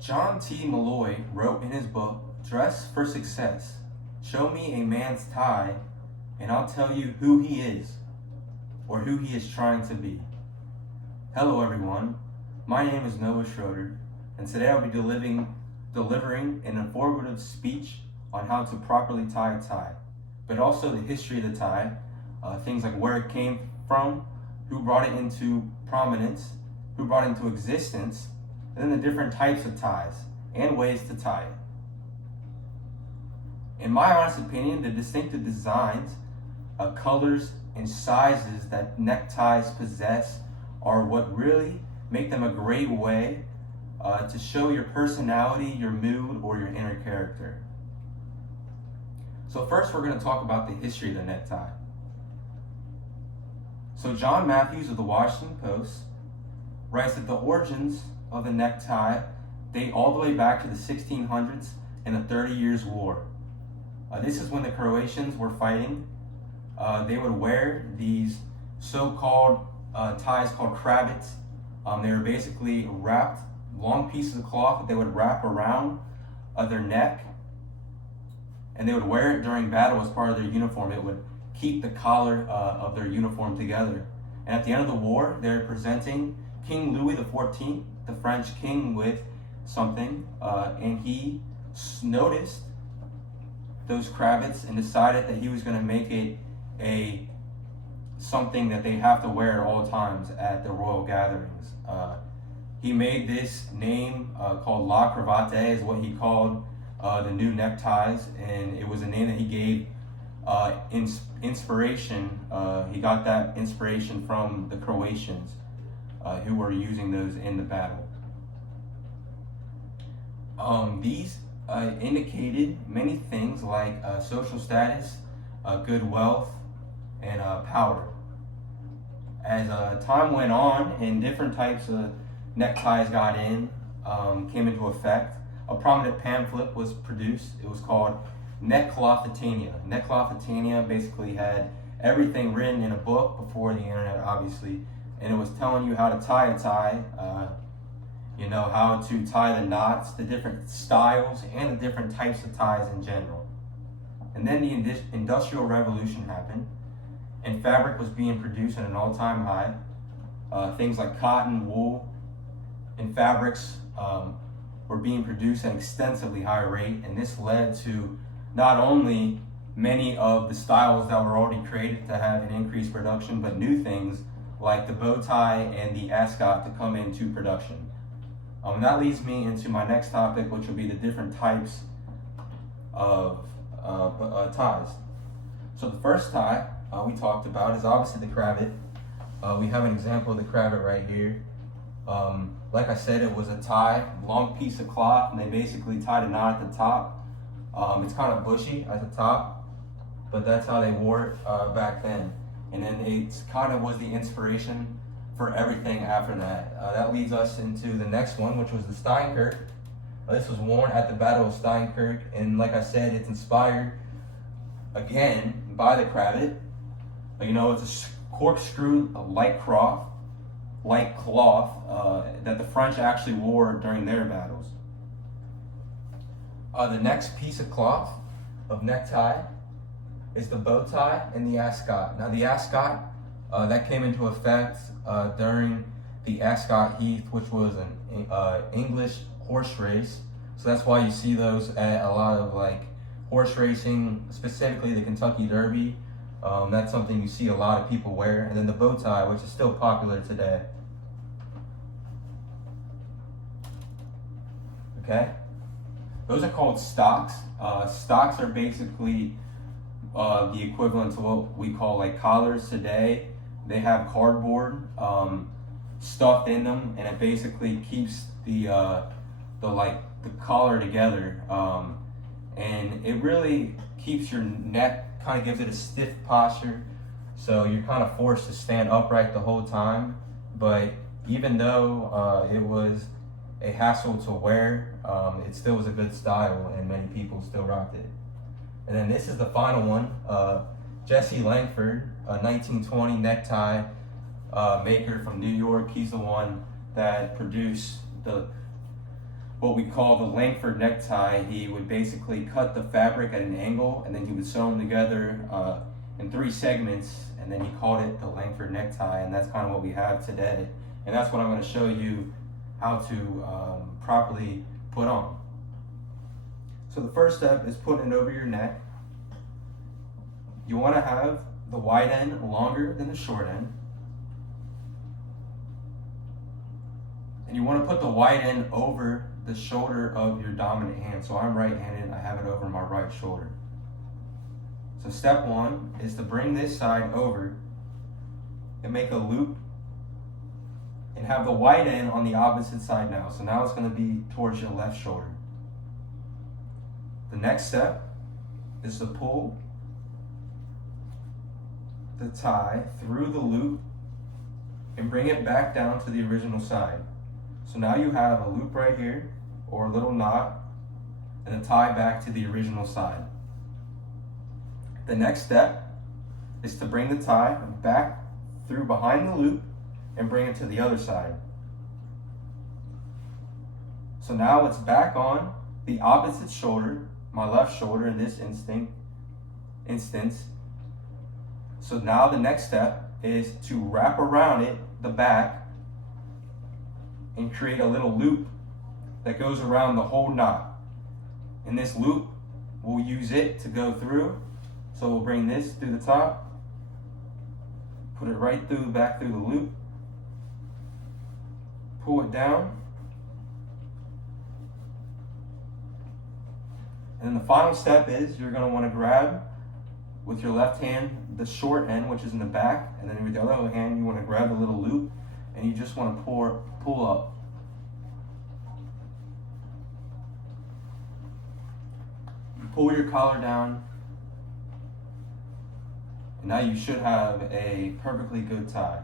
John T. Malloy wrote in his book, Dress for Success, "Show me a man's tie, and I'll tell you who he is, or who he is trying to be." Hello everyone, my name is Schroder, and today I'll be delivering an informative speech on how to properly tie a tie, but also the history of the tie, things like where it came from, who brought it into prominence, who brought it into existence, and then the different types of ties and ways to tie it. In my honest opinion, the distinctive designs, colors, and sizes that neckties possess are what really make them a great way to show your personality, your mood, or your inner character. So first we're going to talk about the history of the necktie. So John Matthews of the Washington Post writes that the origins of the necktie date all the way back to the 1600s and the 30 Years' War. This is when the Croatians were fighting. They would wear these so-called ties called cravats. They were basically wrapped, long pieces of cloth that they would wrap around their neck, and they would wear it during battle as part of their uniform. It would keep the collar of their uniform together. And at the end of the war, they're presenting King Louis XIV, the French king, with something, and he noticed those cravats and decided that he was going to make it something that they have to wear at all times at the royal gatherings. He made this name called La Cravate, is what he called the new neckties, and it was a name that he gave inspiration. He got that inspiration from the Croatians who were using those in the battle. These indicated many things like social status, good wealth, and power. As time went on and different types of neckties came into effect, a prominent pamphlet was produced. It was called Neckclothitania. Neckclothitania basically had everything written in a book before the internet, obviously, and it was telling you how to tie a tie, how to tie the knots, the different styles, and the different types of ties in general. And then the Industrial Revolution happened, and fabric was being produced at an all-time high. Things like cotton, wool, and fabrics were being produced at an extensively higher rate, and this led to not only many of the styles that were already created to have an increased production, but new things like the bow tie and the ascot to come into production. That leads me into my next topic, which will be the different types of ties. So the first tie we talked about is obviously the cravat. We have an example of the cravat right here. Like I said, it was a tie, long piece of cloth, and they basically tied a knot at the top. It's kind of bushy at the top, but that's how they wore it back then. And then it kind of was the inspiration for everything after that. That leads us into the next one, which was the Steinkirk. This was worn at the Battle of Steinkirk, and like I said, it's inspired again by the cravat. It's a corkscrew light cloth that the French actually wore during their battles. The next piece of cloth of necktie is the bow tie and the ascot. Now the ascot that came into effect during the Ascot Heath, which was an English horse race. So that's why you see those at a lot of horse racing, specifically the Kentucky Derby. That's something you see a lot of people wear. And then the bow tie, which is still popular today. Okay? Those are called stocks. Stocks are basically the equivalent to what we call collars today. They have cardboard stuffed in them, and it basically keeps the collar together, and it really keeps your neck, kind of gives it a stiff posture, so you're kind of forced to stand upright the whole time. But even though it was a hassle to wear, it still was a good style, and many people still rocked it. And then this is the final one, Jesse Langford, a 1920 necktie maker from New York. He's the one that produced what we call the Langford necktie. He would basically cut the fabric at an angle, and then he would sew them together in 3 segments, and then he called it the Langford necktie, and that's kind of what we have today. And that's what I'm going to show you how to properly put on. So the first step is putting it over your neck. You want to have the wide end longer than the short end. And you want to put the wide end over the shoulder of your dominant hand. So I'm right-handed and I have it over my right shoulder. So step 1 is to bring this side over and make a loop and have the wide end on the opposite side now. So now it's going to be towards your left shoulder. The next step is to pull the tie through the loop and bring it back down to the original side. So now you have a loop right here, or a little knot, and a tie back to the original side. The next step is to bring the tie back through behind the loop and bring it to the other side. So now it's back on the opposite shoulder, my left shoulder in this instance. So now the next step is to wrap around it, the back, and create a little loop that goes around the whole knot. And this loop, we'll use it to go through. So we'll bring this through the top, put it right through, back through the loop, pull it down, and then the final step is you're going to want to grab with your left hand the short end, which is in the back, and then with the other hand you want to grab the little loop and you just want to pull up. You pull your collar down, and now you should have a perfectly good tie.